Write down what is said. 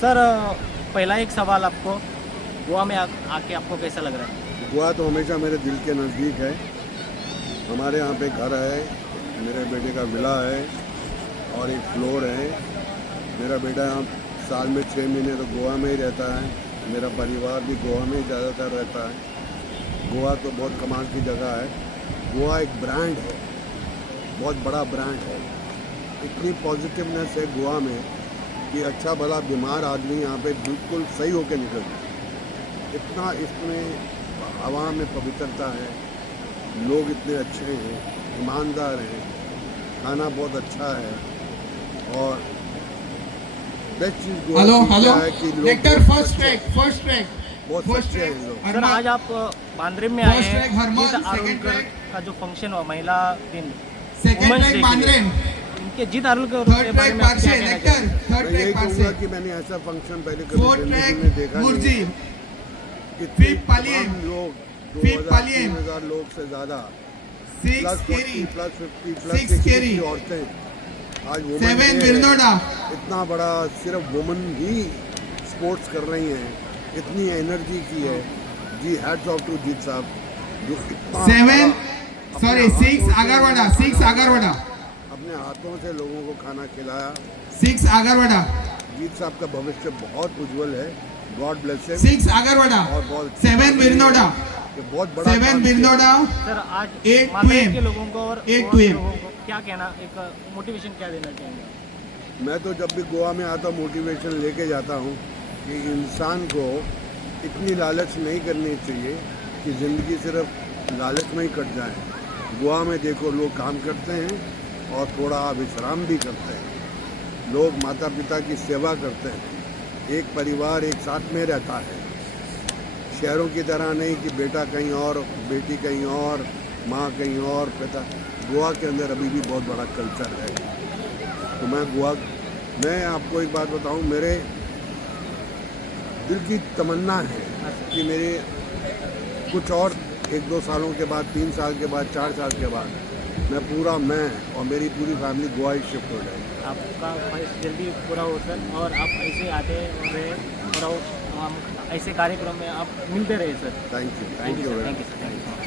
Sir पहला एक सवाल आपको, गोवा में आके आपको कैसा लग रहा है? गोवा तो हमेशा मेरे दिल के नज़दीक है। हमारे यहाँ पे घर है, मेरे बेटे का विला है और एक फ्लोर है। मेरा बेटा यहाँ साल में 6 महीने तो गोवा में ही रहता है। मेरा परिवार भी गोवा में ही ज़्यादातर रहता है। गोवा तो बहुत कमाल की जगह है। गोवा एक ब्रांड है, बहुत बड़ा ब्रांड है। इतनी पॉजिटिवनेस है गोवा में कि अच्छा भला बीमार आदमी यहाँ पे बिल्कुल सही होकर निकल जाए। इतना इसमें हवा में पवित्रता है, लोग इतने अच्छे हैं, ईमानदार हैं, खाना बहुत अच्छा है और बेस्ट चीज़ गोवा की क्या है कि लोग फर्स्ट ट्रैक बहुत सच्चे हैं लोग। सर आज आप बांद्रे में आए हैं, जीत आरुलकर का जो फंक्शन हुआ महिला दिन, सेकंड ट्रैक बांद्रे, इनके जीत आरुलकर के बारे में आप क्या कहना चाहेंगे? मैं यही कहूँगा कि मैंने ऐसा फंक्शन पहले कभी जिंदगी में देखा नहीं। इतने तमाम लोग 2000 लोग से ज़्यादा प्लस 40 प्लस 50 प्लस 60 औरतें आज वुमेन, इतना बड़ा सिर्फ वुमेन ही स्पोर्ट्स कर रही हैं, इतनी एनर्जी की है। जी हैट्स ऑफ टू जीत साहब जो इतना 6 आगरवाड़ा अपने हाथों से लोगों को खाना खिलाया। 6 आगरवाड़ा जीत साहब का भविष्य बहुत उज्जवल है। God bless him. 6 आगरवाड़ा और बहुत 7 बिरनोड़ा ये बहुत बड़ा 7 काम बिरनोड़ा सर आज 8 मालदीव PM के लोगों को और 8 गोवा के PM लोगों को क्या कहना, एक मोटिवेशन क्या देना चाहेंगे? किया। मैं तो जब भी गोवा में आता हूँ मोटिवेशन लेके जाता हूँ कि इंसान को इतनी लालच नहीं करनी चाहिए कि ज़िंदगी सिर्फ लालच में ही कट जाए। गोवा में देखो लोग काम करते हैं और थोड़ा विश्राम भी करते हैं। लोग माता पिता की सेवा करते हैं, एक परिवार एक साथ में रहता है। शहरों की तरह नहीं कि बेटा कहीं और, बेटी कहीं और, माँ कहीं और, पिता। गोवा के अंदर अभी भी बहुत बड़ा कल्चर है। तो मैं आपको एक बात बताऊं, मेरे दिल की तमन्ना है कि मेरे कुछ और 1-2 सालों के बाद, 3 साल के बाद, 4 साल के बाद मैं और मेरी पूरी फैमिली गोवा ही शिफ्ट हो जाए। आपका ख्वाहिश जल्दी पूरा हो सर, और आप ऐसे आते रहे और हम ऐसे कार्यक्रम में आप मिलते रहे sir. Thank you thank you sir, thank you sir, thank you.